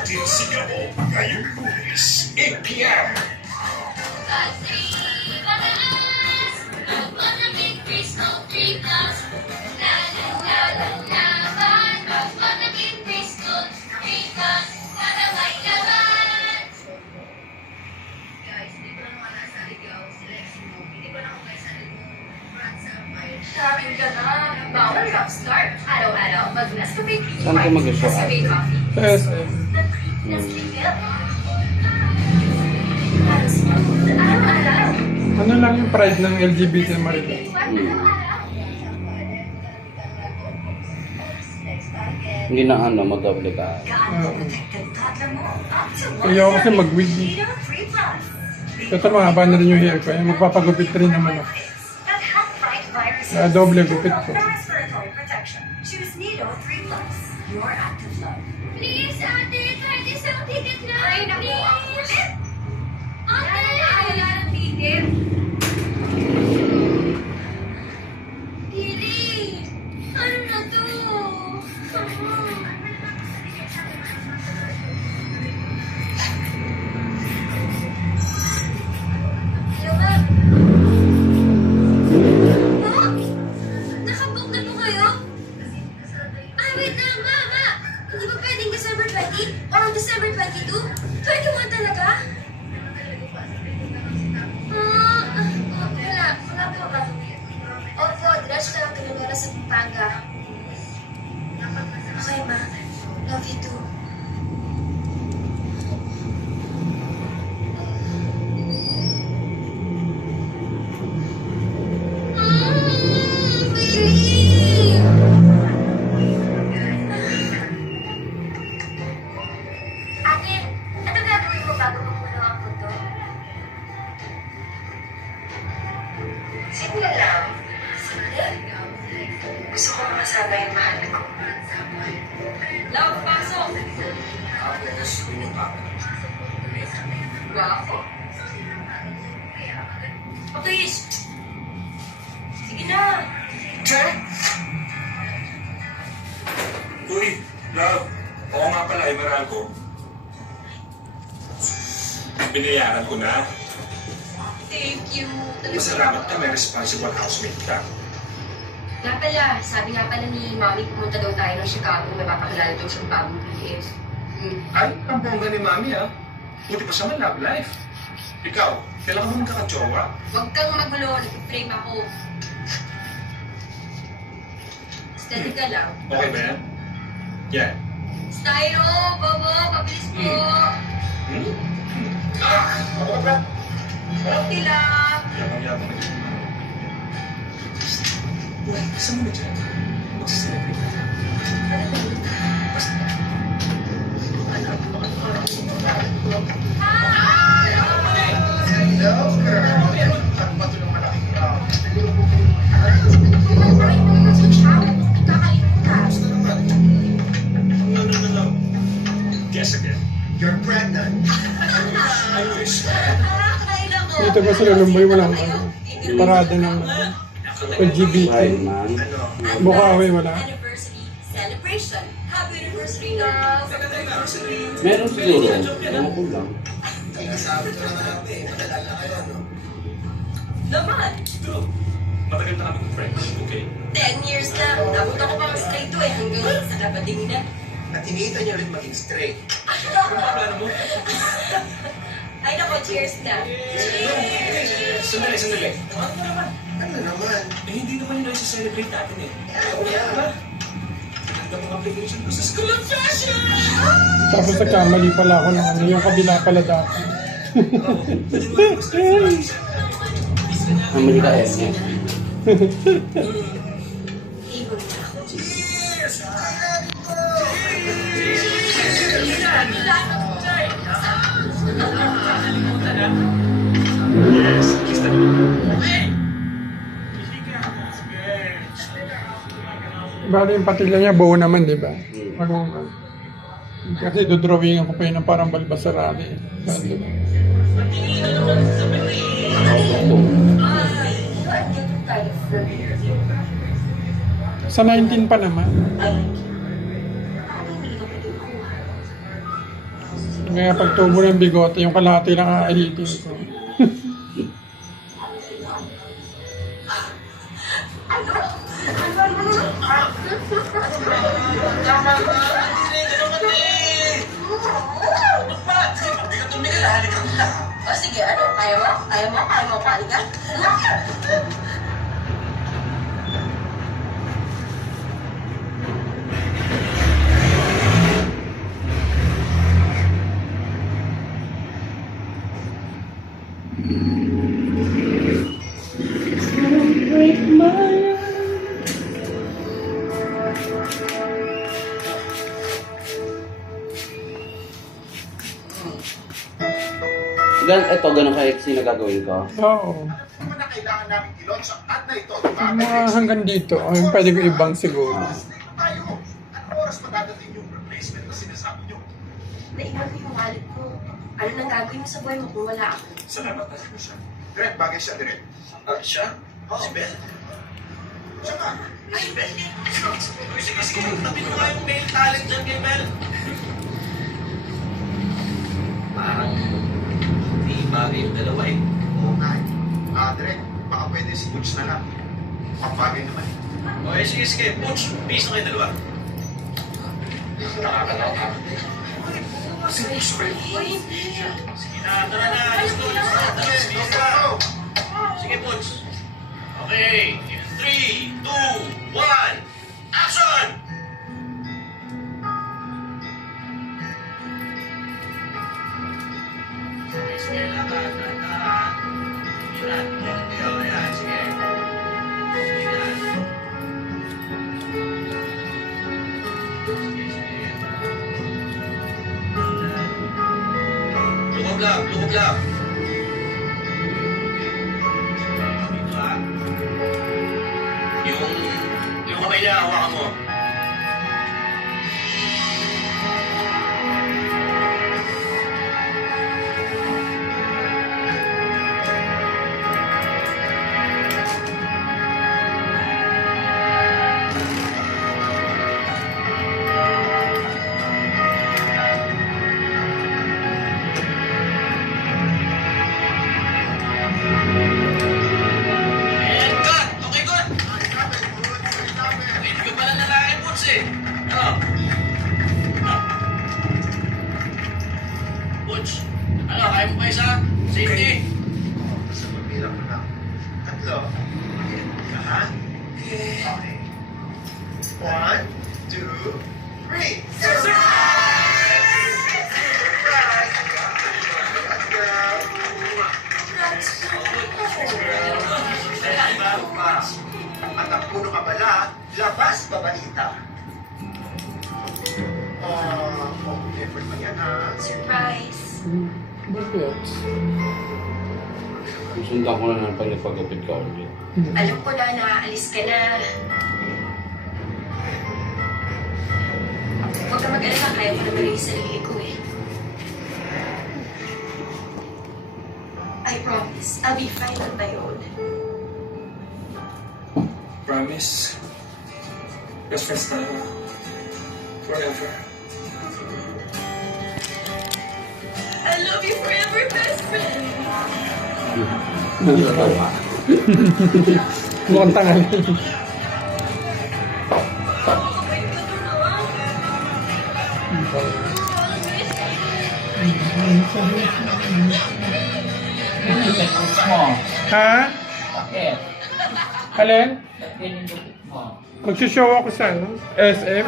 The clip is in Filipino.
Martin Sigao, ngayong Lunes, 8 p.m. Maraming gano'n. Bawal rockstar. Araw-araw, mag-Nescafe Cream. Saan ka mag-show? Nescafe Coffee. Yes. Nescafe Milk. Araw-araw. Ano lang yung pride ng LGBT Marila? Hindi na ano, mag-double ka. Kaya ako kasi mag-wig. Ito mahaba na rin yung hair ko. Magpapagupit rin naman ako. Doble gupit ko. Choose Nido 3 Plus. Your active love. Please, ate, kahit isang ticket na. Ay, naku, ang ulit. Ate, wala ng ticket. Pili, ano na to? Nakabook na po kayo? Ay, wait lang, mama! Hindi ba pwedeng December 20? Or December 22? 21 talaga? Wala po ba? Opo, diretso na lang Cananora sa Pampanga. Okay, ma. Love you too. Ate, ano gagawin mo bago mamuno ang puto? Simple lang. Simple? Gusto ko makasama yung mahal ko. Love, pasok! Guwapo. Otoys! Sige na! Check! Uy, love. Oo nga pala, Emerald ko. Binayaran ko na. Thank you. Masalamat ka, may responsible housemate ka. Nga pala, sabi nga pala ni Mami, pumunta daw tayo ng Chicago, may papakilala daw siyang bagong PDS. Ay, ang bongga ni Mami, ah. Buti pa siya man love life. Ikaw, kailan ka ba magkakajowa? Huwag kang magulo, nag-frame ako. Steady ka lang. Okay ba yan? Yan. Styro, Bobo, pabilis po. Ako ba? Okay lang. Yabang-yabang na dyan. Buwan, saan mo na dyan? Magsiselebrate ka. Basta. Hello, girl. Ang matulong malaking crowd. No. Guess again. You're pregnant. I wish. Dito ba sa Lumboy walang parada ng LGBT? Pride man. Bukawi wala. Anniversary celebration. Happy anniversary, love. Meron siguro. Ewan ko lang. Naman. True. Matagal na kami friends, okay? 10 years na. Nabot ako pang straight to eh. Hanggang sa labading na. At iniita niyo rin maging straight. Ano ang plano mo? Ay nako, cheers na. Sandali. Ano naman? Eh, hindi naman yun i-celebrate natin eh. Ayaw niya. Ang mga application ko sa School of Fashion! Tapos nagkamali pala ako ng ano, yung kabila pala dati. Namali ka eh. Ibon na ako. Yes, kiss na Bali yung patila niya, buo naman, di ba? Kasi dodrawingan ko pa yun ng parang balbasarali. Di ba? Ito. I'm getting tired of flirting with you. Sa 19 pa naman. Hindi ka pwede makuha. Kaya pag tubo ng bigote, yung kalahati lang aahitin ko. Tama na! Hindi ka naman eh! Ba't? Hindi ka tumigil, halika ka. O sige, ano? Kaya mo? Kaya mo? Kaya mo? Kaya ka? Ito, ganun ka-exy na gagawin ko. Oo. Ano naman na kailangan namin i-launch ang ad na ito, di ba? Yung mga hanggang dito, ay pwede ko ibang siguro. Stay na tayo. Anong oras madadating yung replacement na sinasabi nyo? Naiwan ko yung wallet ko. Ano nang gagawin mo sa buhay mo kung wala ako? Salamat na mo siya. Direct, bagay siya, direct. Siya? Si Bel? Siya nga. Ay, Bel! Sige, sige. Tabi mo nga yung male talent dyan kay Bel. Parang hindi bagay yung dalawa eh. Oo nga. Direct, baka pwede si Butch na lang. Pampagay naman. Okay, sige, sige. Butch, peace na kayo dalawa. Nakakalawa. Si Butch pa yun. Sige na, tara na. Let's go, let's go. Let's go. Sige, Butch. Okay, in 3, 2, 1, action! Okay, sige, lakad, lakad. Sige na, ayan, sige. Sige na. Sige, sige. Lukog lang, lukog lang. Dito ha. Yung kamay niya, hawakan mo. And cut! Okay, good! Hindi ka pala nalaking boots eh. Ano? Boots, ano, kaya mo pa isa? Safety? Basta magbilang ko lang. Tatlo. Ha? Okay. 1, 2, 3. Surprise! Surprise! At ang puno kabala, labas babalita. Effort pa yan ha. Surprise! Bakit? Sundan ko na ng pag-ipagupit ka ulit. Alam ko na naaalis ka na. Huwag ka mag-alala, kaya ko na magiging sarili ko eh. I promise, I'll be fine on my own. Promise. Best friends tayo. Forever. I love you forever, best friend! Mukhang tanga. Ha? Bakit? Alin? Bakit yung lupit mo? Magsishow ako sa ano? SM?